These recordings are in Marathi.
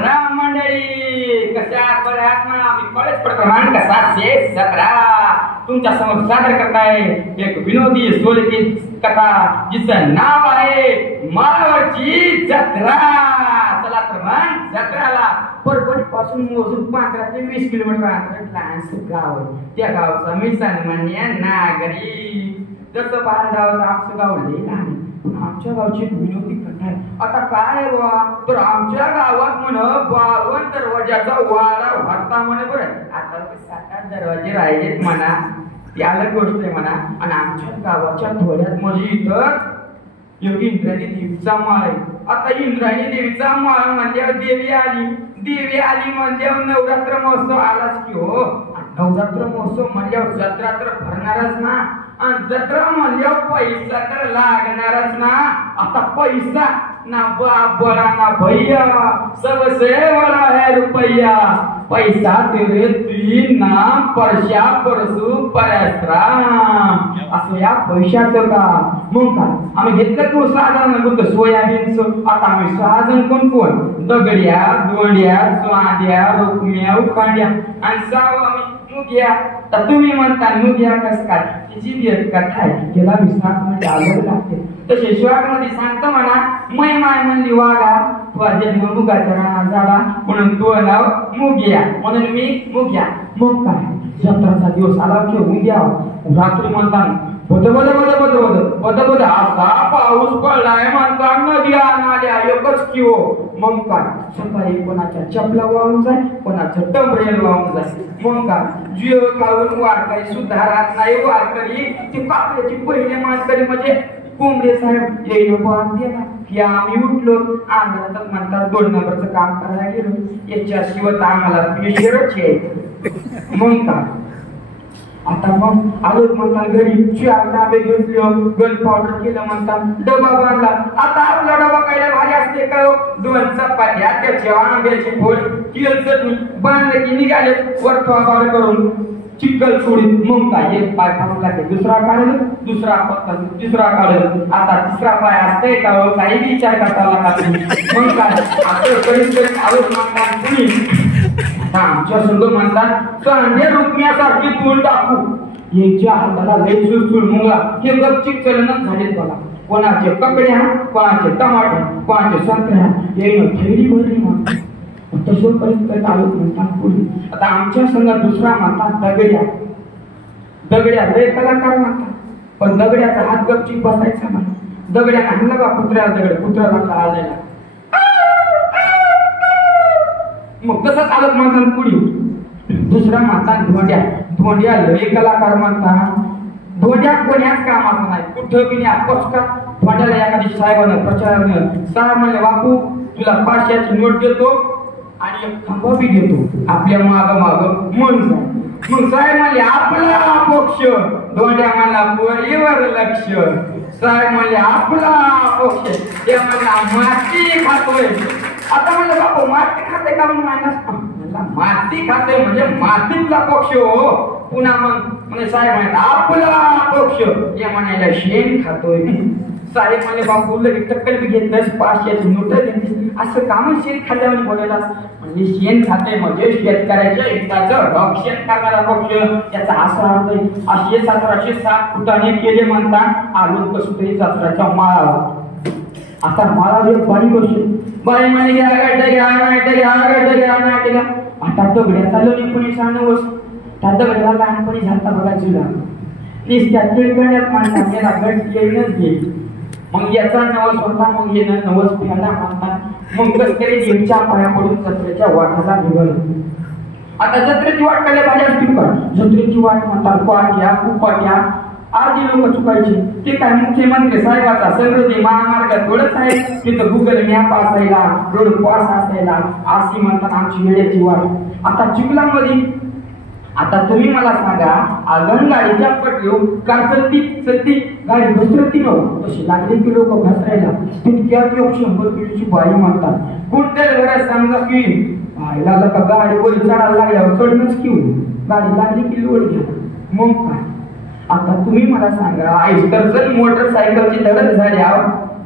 राम मंडळी, कशा बऱ्यात ना. मी कॉलेज क्रमांक 717 तुमच्या समोर सादर करताय एक विनोदी स्वरूपी कथा जिचं नाव आहे माळावरची जत्रा. चला तर मग जत्रेला परभणी पासून मोजून 15 ते 20 किलोमीटर अंतरावर लहानसं गाव. त्या गावचा मी सन्मान्य नागरिक. जसं बांधावं आमचं गाव लई लहान, आमच्या गावची विनोदी कथा आहे. आता काय बा तर आमच्या गावात म्हण 52 दरवाजाचा वाडा वाटता म्हणे. बरं आता 7-8 दरवाजे राहिलेत म्हणा, त्याला गोष्ट आहे म्हणा. आणि आमच्या गावाच्या थोड्यात म्हणजे इथं योगी इंद्रायणी देवीचा माळ आहे. आता इंद्रायणी देवीचा माळ म्हणल्यावर देवी आली म्हणल्यावर नवरात्र महोत्सव आलाच की हो. नवरात्र महोत्सव म्हणल्यावर जत्रा तर भरणारच ना, आणि जत्रा म्हणल्यावर पैसा तर लागणारच ना. आता पैसा ना बाप बड़ा ना भैया, सबसे बड़ा है रुपया. पैसा तेरे तीन नाम, परशा परसू परस्राम. असं या पैशाचं का मग का आम्ही घेतलं तो साधारण बोलतो सोयाबीनचं. आता आम्ही 6 जण कोण दगड्या दोंड्या स्वांड्या रुक्म्या उखांड्या आणि 6 आम्ही मुग्या. तर तुम्ही म्हणता मुग्या कस काय, तिची जी कथा आहे त्याला विश्वास मध्ये आलं लागते. तसे शिवाक मध्ये सांगतो म्हणा, मै माय म्हणली वागा, तुझा जन्म मुगाचा राणा झाला म्हणून तो नाव मुग्या, म्हणून मी मुग्या. मग काय जत्राचा दिवस आला की उद्या रात्री म्हणतात बद असा पाऊस पडलाय म्हणता, नद्या नाल्या एकच की हो. मग काय सकाळी कोणाच्या चपला वाहून जाय, कोणाचं टबरेल वाहून जाय. मग काय जीव खाऊन वारकरी सुद्धा राहत नाही. वारकरी ते पापल्याची पहिले मानकरी म्हणजे कोंबडे साहेब येईल ना की आम्ही उठलो अंधारातच म्हणतात 2 नंबरचं काम करायला गेलो. याच्याशिवाय आम्हाला पेशरच आहे. मग काय आता मग आलोच म्हणतात घरी 4 डबे घेतले, गन पावडर केलं म्हणतात, डबा बांधला. आता आपला डबा काय भारी असते का, 2 चपात्या त्याच्या आंब्याची फोड तेल चटणी बांधले की निघाले वर थोबाड करून चिकल सोडीत. मग काय एक पाय फाडून टाके, दुसरा काढल, दुसरा पत्ता तिसरा काढल. आता तिसरा पाय असतंय का काही विचार करता लागला. मग काय असं करीत आलोच म्हणतात तुम्ही. आमच्या संघ म्हणतात कांद्या रुपयासारखी तोंड टाकू. याच्या हाताला लय चुळचुळ मुंगला हे गपचिक चलनच झालेत बघा. कोणाचे ककड्या, कोणाचे टमाटे, कोणाचे संत्र्या, येणं थैली भरली म्हणतात. तसं करीत आलोच म्हणतात पुढे. आता आमच्या संघात दुसरा म्हणतात दगड्या लय कलाकार म्हणतात, पण दगड्याचा हात गपचिक बसायचा म्हणा. दगड्या आणला का कुत्र्याला दगड, कुत्र्याला आलेला. मग कसं चालत म्हणतात पुढे. दुसरा म्हणतात धोंड्या लय कलाकार म्हणतात. धोंड्या कोण्याच कामाचं नाही, कुठं बी पचका. धोंड्याला एखादी साहेबानं प्रचारानं साहेब म्हणले बापू तुला 500ची नोट देतो आणि एक खांबा बी देतो, आपल्या माग मन जाय. मग साहेब म्हणले आपला पक्ष. धोंड्या म्हणला पोरीवर लक्ष. साहेब म्हणले आपला पक्ष. ते म्हणला माती खातोय. आता म्हणलं बापू माती खाते का म्हणला माती खाते म्हणजे मातीतला पक्ष हो. पुन्हा मग म्हणजे साहेब म्हणले आपला पक्ष. हे म्हणायला शेण खातोय. साहेब म्हणले बापू लगेच टक्कल बी घेतलंस 500ची नोट घेतली. असं काम शेण खाल्ल्यावर बोलायला म्हणजे शेण खाते म्हणजे शेतकऱ्याच्या हिताचं रक्षण करणारा पक्ष. याचा असा अर्थ आहे. असे 1707 फुटाने केले म्हणतात आलो कसतरी जत्राच्या माळावर. आता माळावर एक बाई बसली. बाई म्हणे घ्या आता दगड्याचा लोणी सांगवस. त्या दगड्याला लहानपणी झालता बघा जुला त्या तिळगण्यात म्हणतात याला गट येईनच घे. मग याचा नवस होता, मग हे नवस फेडा म्हणतात. मग कसतरी देवीच्या पाया पडून जत्रेच्या वाटाला निघाल. आता जत्रेची वाट काय भाज्या असतील का, जत्रेची वाट म्हणतात पाट्या कुपाट्या आधी लोक चुकायची. ते काय मुख्यमंत्री साहेबाचा समृद्धी महामार्ग थोडंच आहे, तिथं गुगल मॅप असायला, रोड पास असायला. अशी म्हणतात आमची वेळेची वाट. आता चिखलामध्ये आता तुम्ही मला सांगा आगन गाडीच्या पटलो कार चलती गाडी घसरती नव्हती तशी लागली की लोक घसरायला. तितक्या 100 किलोची बाई म्हणतात. कुठे घरात समजा की लागला का गाडीवर चढायला लागल्यावर चढणंच की गाडी लागली की लोड घ्या. मग काय आता तुम्ही मला सांगा आयस्टर जर मोटरसायकलची धडक झाली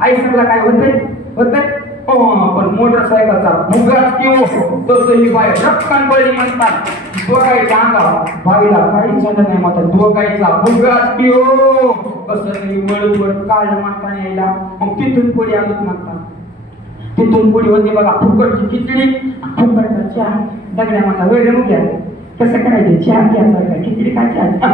आयस्टरला काय होतंय पण मोटरसायकलचा भुगाच किंवा तसं ही बाई रक्कन पडली म्हणतात. दोघायच्या अंगावर बाईला काहीच झालं नाही म्हणतात. दोघायचा भुगाच पिओ कसं नाही वळवळ काढलं म्हणता यायला. मग तिथून पुढे आलोच म्हणतात. तिथून पुढे होते बघा फुकटची खिचडी फुकटचा चहा. दगड्या म्हणता वेळ मुक्या कसं करायचं चहा प्यायचा का खिचडी खायची.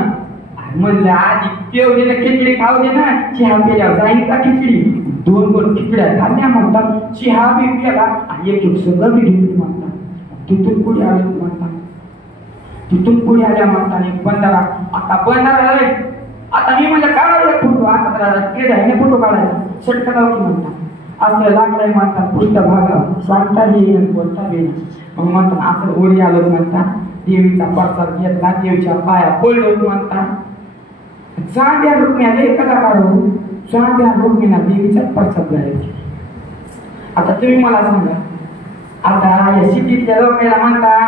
म्हणलं आधी पेवली ना खिचडी खाऊ दे ना चहा प्यायला जाईल का खिचडी. दोन खिचड्या खाल्ल्या म्हणतात. चहा बी प्याला आणि एक सगळं बी घेतली म्हणतात. तिथून पुढे आले म्हणतात. तिथून पुढे आल्या म्हणतात एक बंधारा. आता बंधारा आता मी म्हणजे काढायला फोटो आता केड आहे ना फोटो काढायचा सटका की म्हणतात. असं लागलंय म्हणतात पृष्ठभाग सांगता येईल बोलता येईल. मग म्हणतात असं ओढी आलो म्हणतात. देवीचा प्रसाद घेतला देवीच्या पाया पडलो म्हणतात. चांद्या रुक्मिणीला एखादा काढू चांद्या रुक्मिणीला देवीचा प्रसाद घ्यायचे. आता तुम्ही मला सांगा आता या सिटीतल्या लोकांना म्हणता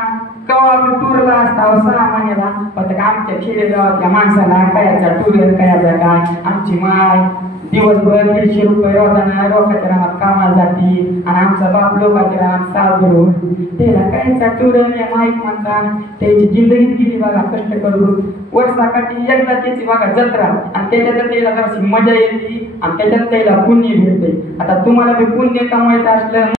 कवा टूरला असता 6 महिन्याला पण आमच्या खेडेगावातल्या माणसाला कायचा टूर कायचा काय आमची माय दिवसभर 150 रुपये रोजानं लोकांच्या रानात कामाला जाते आणि आमचा बाप लोकांच्या रानात साल भरून त्याला कायचा टूर माहीत म्हणता. त्याची जिंदगीच गेली बघा कष्ट करून वर्षाकाठी एकदा त्याची बघा जत्रा आणि त्याच्यात त्याला जराशी मजा येते आणि त्याच्यात त्याला पुण्य भेटते. आता तुम्हाला बी पुण्य कमवायचं असलं